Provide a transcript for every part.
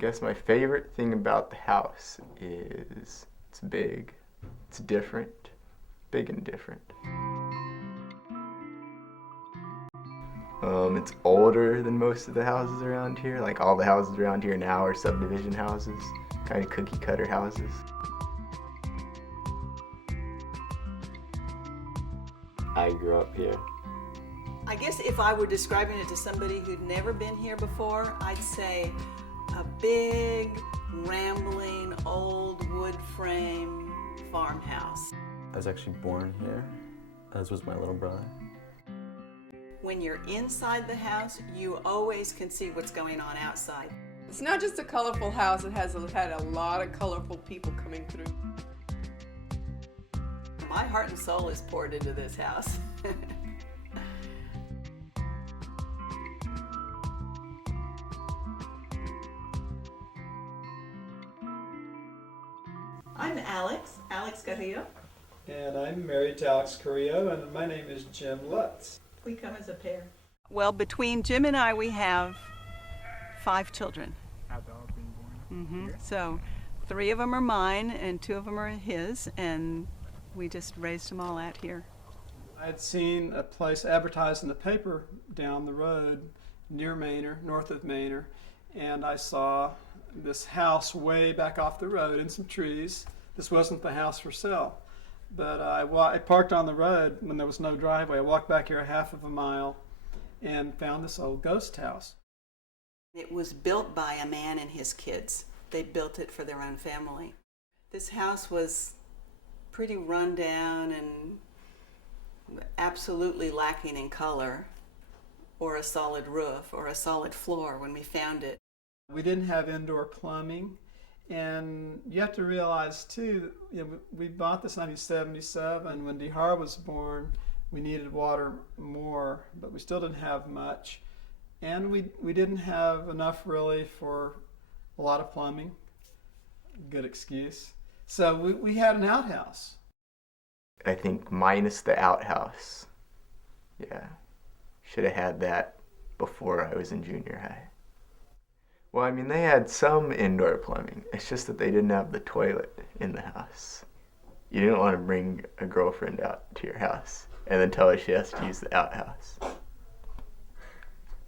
guess my favorite thing about the house is it's big, it's different, big and different. It's older than most of the houses around here. Like all the houses around here now are subdivision houses, kind of cookie cutter houses. I grew up here. I guess if I were describing it to somebody who'd never been here before, I'd say a big, rambling, old wood frame farmhouse. I was actually born here, as was my little brother. When you're inside the house, you always can see what's going on outside. It's not just a colorful house, it has had a lot of colorful people coming through. My heart and soul is poured into this house. I'm Alex Carrillo. And I'm married to Alex Carrillo, and my name is Jim Lutz. We come as a pair. Well, between Jim and I, we have 5 children. So 3 of them are mine, and 2 of them are his, and we just raised them all out here. I had seen a place advertised in the paper down the road near Manor, north of Manor, and I saw this house way back off the road in some trees. This wasn't the house for sale, but I parked on the road when there was no driveway. I walked back here a half of a mile and found this old ghost house. It was built by a man and his kids. They built it for their own family. This house was pretty run down and absolutely lacking in color or a solid roof or a solid floor when we found it. We didn't have indoor plumbing, and you have to realize too, we bought this in 1977. When Dihar was born, we needed water more, but we still didn't have much. And we didn't have enough really for a lot of plumbing. Good excuse. So we had an outhouse. I think minus the outhouse. Yeah, should have had that before I was in junior high. Well, I mean, they had some indoor plumbing. It's just that they didn't have the toilet in the house. You didn't want to bring a girlfriend out to your house and then tell her she has to use the outhouse.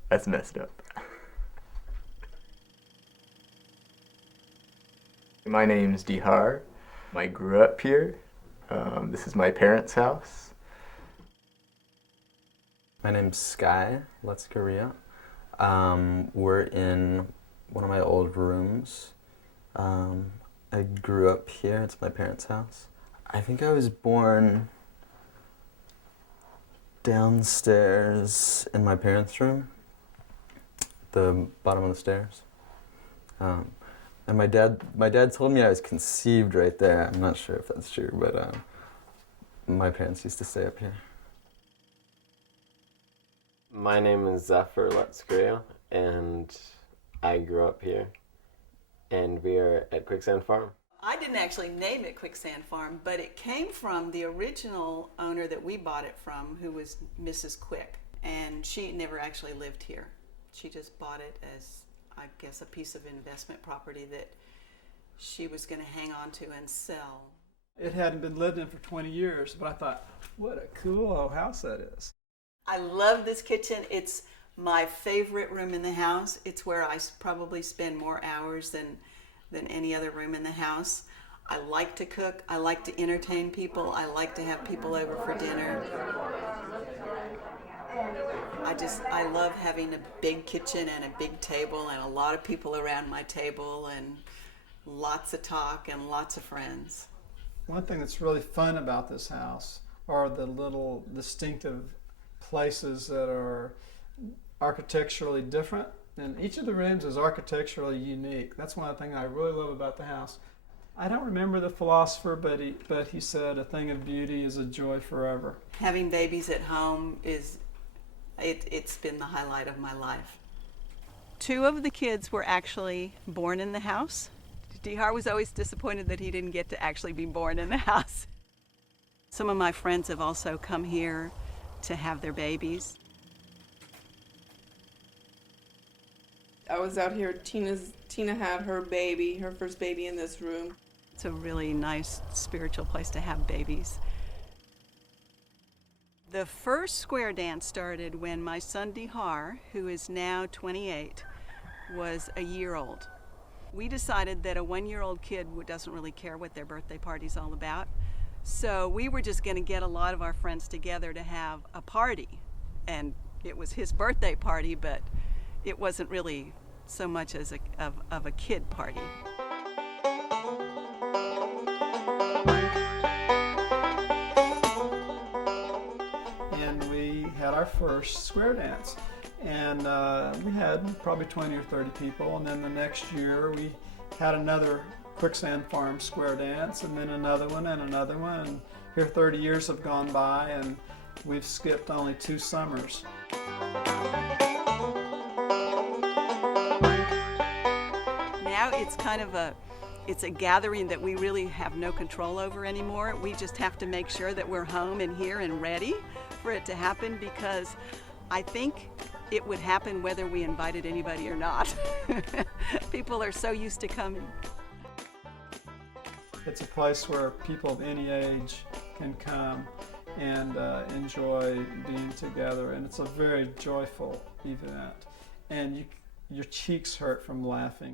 That's messed up. My name's Dihar. I grew up here. This is my parents' house. My name's Sky, Let's Korea. We're in one of my old rooms. I grew up here. It's my parents' house. I think I was born downstairs in my parents' room, the bottom of the stairs. And my dad told me I was conceived right there. I'm not sure if that's true, but my parents used to stay up here. My name is Zephyr Lutzgrio, and I grew up here, and we are at Quicksand Farm. I didn't actually name it Quicksand Farm, but it came from the original owner that we bought it from, who was Mrs. Quick, and she never actually lived here. She just bought it as, I guess, a piece of investment property that she was going to hang on to and sell. It hadn't been lived in for 20 years, but I thought, what a cool old house that is. I love this kitchen. It's my favorite room in the house. It's where I probably spend more hours than any other room in the house. I like to cook. I like to entertain people. I like to have people over for dinner. I love having a big kitchen and a big table and a lot of people around my table and lots of talk and lots of friends. One thing that's really fun about this house are the little distinctive places that are architecturally different. And each of the rooms is architecturally unique. That's one thing I really love about the house. I don't remember the philosopher, but he said a thing of beauty is a joy forever. Having babies at home it's been the highlight of my life. 2 of the kids were actually born in the house. Dihar was always disappointed that he didn't get to actually be born in the house. Some of my friends have also come here to have their babies. I was out here, Tina had her baby, her first baby in this room. It's a really nice spiritual place to have babies. The first square dance started when my son Dihar, who is now 28, was a year old. We decided that a 1-year-old kid doesn't really care what their birthday party's all about. So we were just going to get a lot of our friends together to have a party. And it was his birthday party, but it wasn't really so much as of a kid party. And we had our first square dance. And we had probably 20 or 30 people. And then the next year we had another Quicksand Farm square dance, and then another one and another one. And here 30 years have gone by, and we've skipped only 2 summers. Now it's kind of it's a gathering that we really have no control over anymore. We just have to make sure that we're home and here and ready for it to happen, because I think it would happen whether we invited anybody or not. People are so used to coming. It's a place where people of any age can come and enjoy being together, and it's a very joyful event. And your cheeks hurt from laughing.